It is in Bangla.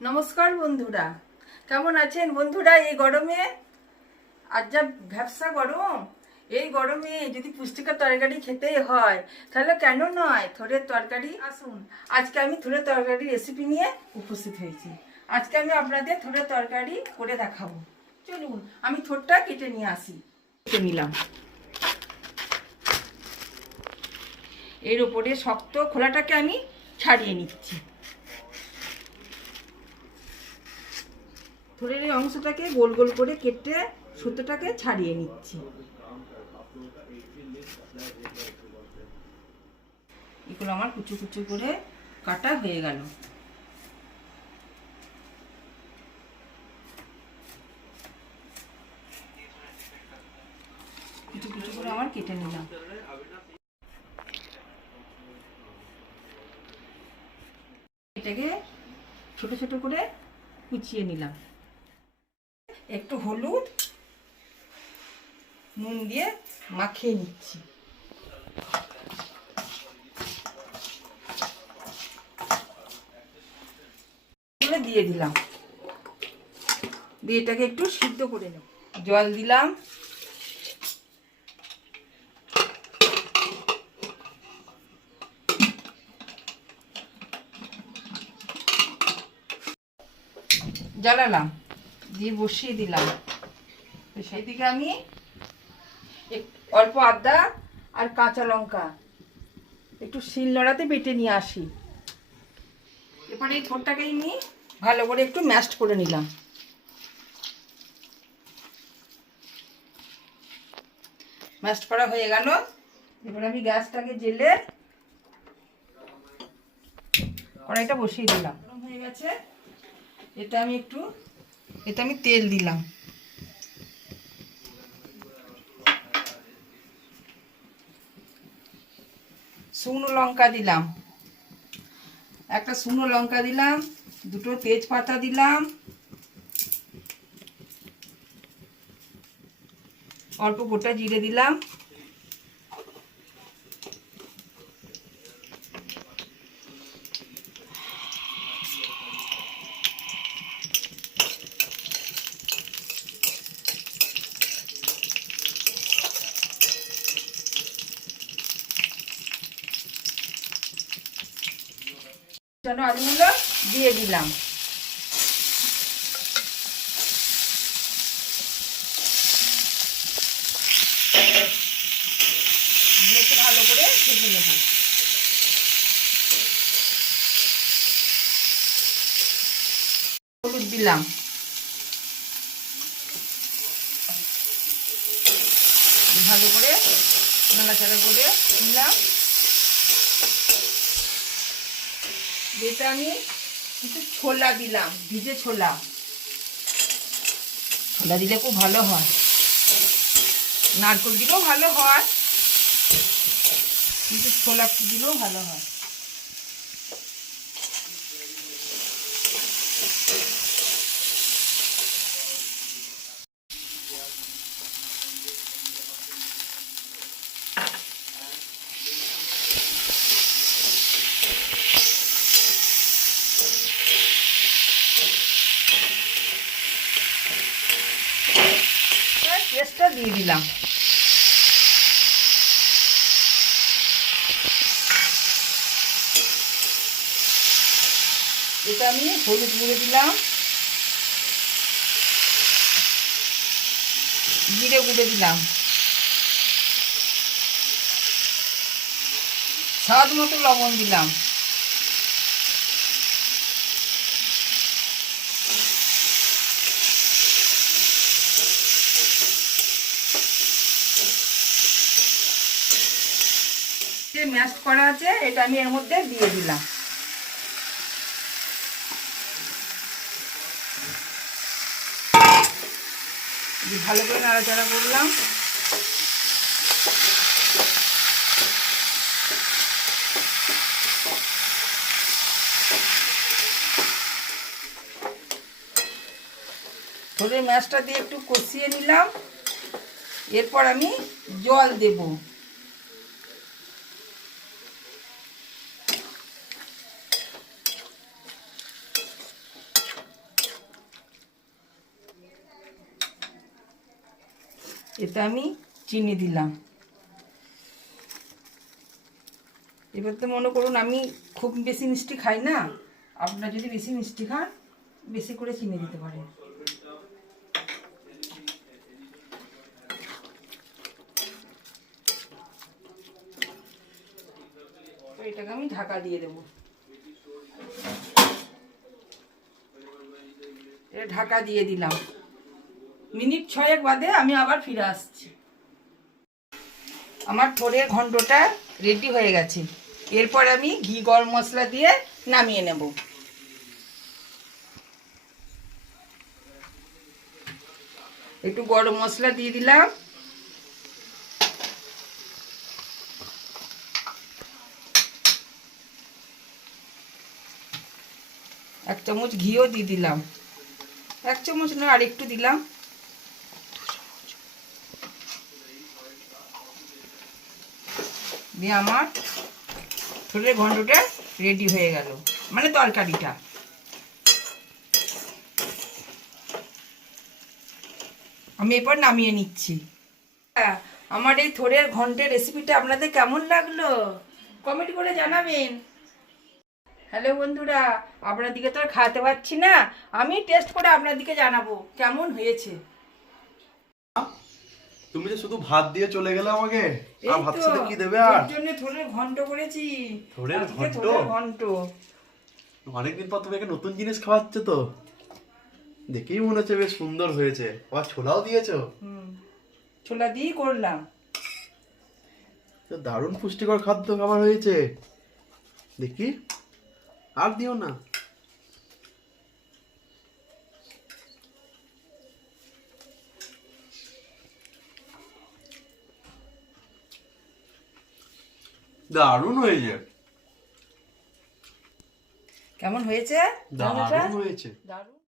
নমস্কার বন্ধুরা, কেমন আছেন বন্ধুরা? এই গরমে আর যা ভ্যাপসা গরম, এই গরমে যদি পুষ্টিকর তরকারি খেতেই হয় তাহলে কেন নয় থোড়ের তরকারি। আসুন, আজকে আমি থোড়ের তরকারি রেসিপি নিয়ে উপস্থিত হয়েছি। আজকে আমি আপনাদের থোড়ের তরকারি করে দেখাবো। চলুন আমি থোড়টা কেটে নিয়ে আসি। কেটে নিলাম। এর উপরে শক্ত খোলাটাকে আমি ছাড়িয়ে নিচ্ছি। থোড়ের এই অংশটাকে গোল গোল করে কেটে সুতোটাকে ছাড়িয়ে নিচ্ছি। এগুলো আমার কুচু কুচু করে কাটা হয়ে গেল। কুচু কুচু করে আমার কেটে নিলাম। এটাকে ছোট ছোট করে কুচিয়ে নিলাম। একটু হলুদ নুন দিয়ে মাখিয়ে নিচ্ছি। দিয়ে দিলাম, দিয়ে এটাকে একটু সিদ্ধ করে নেব। জল দিলাম, জ্বালালাম, দিয়ে বসিয়ে দিলাম। সেদিকে আমি অল্প আদা আর কাঁচা লঙ্কা একটু শিলনোড়াতে বেটে নিয়ে আসি। এরপরে এই থোড়টাকে নিয়ে ভালো করে একটু ম্যাশড করে নিলাম। ম্যাশড করা হয়ে গেল। এবার আমি গ্যাসটাকে জেলে কড়াইটা বসিয়ে দিলাম। গরম হয়ে গেছে। এটা আমি তেল দিলাম। শুকনো লঙ্কা দিলাম, একটা শুকনো লঙ্কা দিলাম, দুটো তেজপাতা দিলাম, অল্প গোটা জিরে দিলাম, আলুগুলো দিয়ে দিলাম। ভালো করে ভেজে নেব। হলুদ দিলাম, ভালো করে নাড়াচাড়া করে নিলাম। যেটা আমি কিছু ছোলা দিলাম, ভিজে ছোলা। ছোলা দিলে খুব ভালো হয়, নারকেল দিলেও ভালো হয়, কিন্তু ছোলা দিলেও ভালো হয়। পেস্টটা দিয়ে দিলাম। এটা আমি হলুদ গুঁড়ো দিলাম, জিরে গুঁড়ো দিলাম, স্বাদ মতো লবণ দিলাম, যে ম্যাশ করা আছে এটা আমি এর মধ্যে দিয়ে দিলাম। ভালো করে নাড়াচাড়া করলাম। থোড়ের ম্যাশটা দিয়ে একটু কষিয়ে নিলাম। এরপর আমি জল দেব। এতে আমি চিনি দিলাম। এবার তো মনে করুন আমি খুব বেশি মিষ্টি খাই না, আপনারা যদি বেশি মিষ্টি খান বেশি করে চিনি দিতে পারেন। তো এটাকে আমি ঢাকা দিয়ে দেবো। এটা ঢাকা দিয়ে দিলাম, মিনিট 6 বাদে আমি আবার ফিরে আসছি। আমার থোড়ের ঘন্টটা রেডি হয়ে গেছে। এরপর আমি ঘি গরম মশলা দিয়ে নামিয়ে নেব। একটু গরম মশলা দিয়ে দিলাম, এক চামচ ঘিও দিয়ে দিলাম, এক চামচ না আর একটু দিলাম। দিয়ে আমার থোড়ের ঘন্টটা রেডি হয়ে গেল, মানে তরকারিটা। আমি এরপর নামিয়ে নিচ্ছি। আমার এই থোড়ের ঘন্টের রেসিপিটা আপনাদের কেমন লাগলো কমেন্ট করে জানাবেন। হ্যালো বন্ধুরা, আপনাদেরকে তো আর খাওয়াতে পারছি না, আমি টেস্ট করে আপনাদেরকে জানাবো কেমন হয়েছে। তুমি যে শুধু ভাত দিয়ে চলে গেলে আমাকে, এই আর ভাত তো সাথে কি দেবে? আর এর জন্য থোড়ের ঘন্ট করেছি। থোড়ের আজকে ঘন্ট? থোড়ের ঘন্ট। অনেকদিন পর তুমি একটা নতুন জিনিস খাওয়াচ্ছ তো, দেখেই মনে হচ্ছে বেশ সুন্দর হয়েছে। আবার ছোলাও দিয়েছো। ছোলা দিয়ে করলাম। তো দারুণ পুষ্টিকর খাদ্য খাবার হয়েছে। দেখি, আর দিও না। দারুণ হয়েছে, কেমন হয়েছে? দারুণ হয়েছে। দারুণ।